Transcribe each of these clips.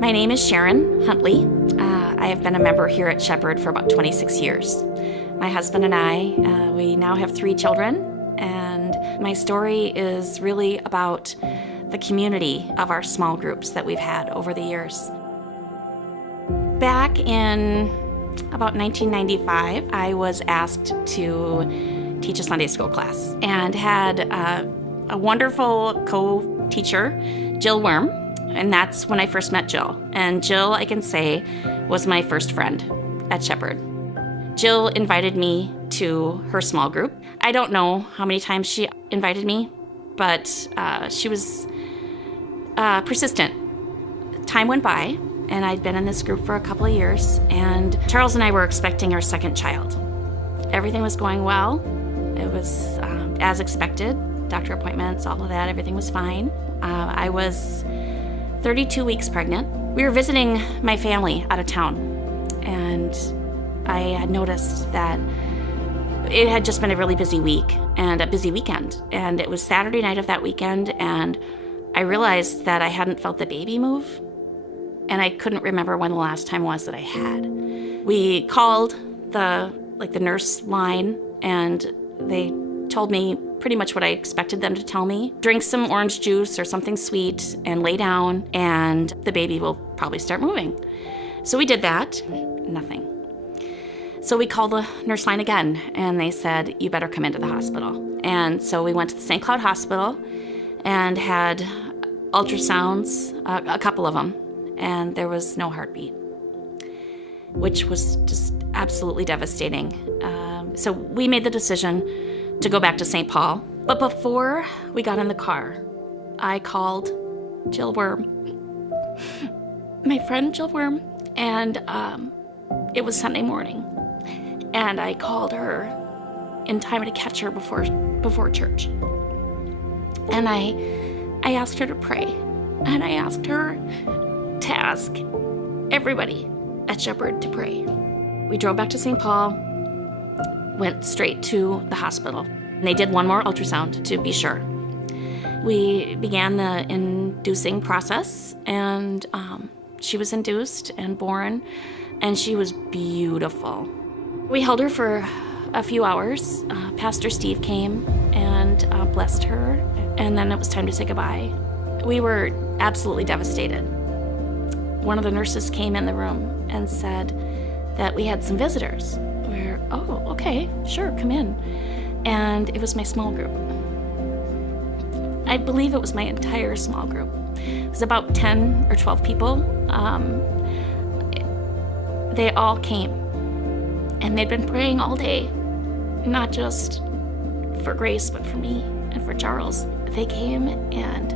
My name is Sharon Huntley. I have been a member here at Shepherd for about 26 years. My husband and I, we now have 3 children, and my story is really about the community of our small groups that we've had over the years. Back in about 1995, I was asked to teach a Sunday school class and had a wonderful co-teacher, Jill Worm, and that's when I first met Jill. And Jill, I can say, was my first friend at Shepherd. Jill invited me to her small group. I don't know how many times she invited me, but she was persistent. Time went by, and I'd been in this group for a couple of years, and Charles and I were expecting our second child. Everything was going well. It was as expected. Doctor appointments, all of that, everything was fine. I was 32 weeks pregnant. We were visiting my family out of town, and I had noticed that it had just been a really busy week and a busy weekend. And it was Saturday night of that weekend, and I realized that I hadn't felt the baby move, and I couldn't remember when the last time was that I had. We called the nurse line, and they told me pretty much what I expected them to tell me. Drink some orange juice or something sweet and lay down, and the baby will probably start moving. So we did that. Nothing. So we called the nurse line again, and they said, you better come into the hospital. And so we went to the St. Cloud Hospital and had ultrasounds, a couple of them, and there was no heartbeat, which was just absolutely devastating. So we made the decision to go back to St. Paul. But before we got in the car, I called Jill Worm, my friend Jill Worm, and it was Sunday morning. And I called her in time to catch her before church. And I asked her to pray. And I asked her to ask everybody at Shepherd to pray. We drove back to St. Paul, went straight to the hospital. And they did one more ultrasound to be sure. We began the inducing process, and she was induced and born, and she was beautiful. We held her for a few hours. Pastor Steve came and blessed her, and then it was time to say goodbye. We were absolutely devastated. One of the nurses came in the room and said that we had some visitors. Oh, okay, sure, come in. And it was my small group. I believe it was my entire small group. It was about 10 or 12 people. They all came, and they'd been praying all day, not just for Grace, but for me and for Charles. They came, and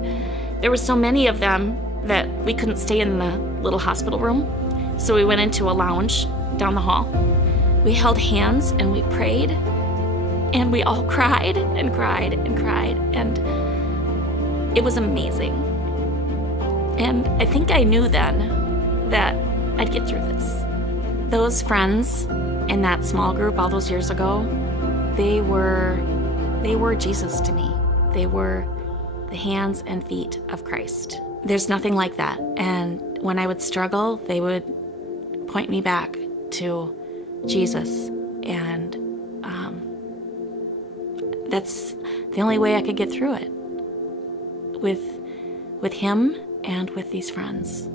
there were so many of them that we couldn't stay in the little hospital room, so we went into a lounge down the hall. We held hands and we prayed, and we all cried and cried and cried, and it was amazing. And I think I knew then that I'd get through this. Those friends in that small group all those years ago, they were Jesus to me. They were the hands and feet of Christ. There's nothing like that. And when I would struggle, they would point me back to Jesus, and that's the only way I could get through it, with him and with these friends.